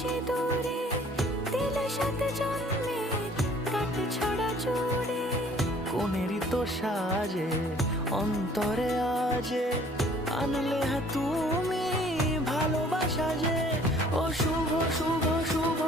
সিঁদুরে দিলে সাথে জন্মের কাট ছড়া জুড়ে। কোনেরই তো সাজে অন্তরে আজে আনলে তুমি ভালোবাসা যে। ও শুভ শুভ শুভ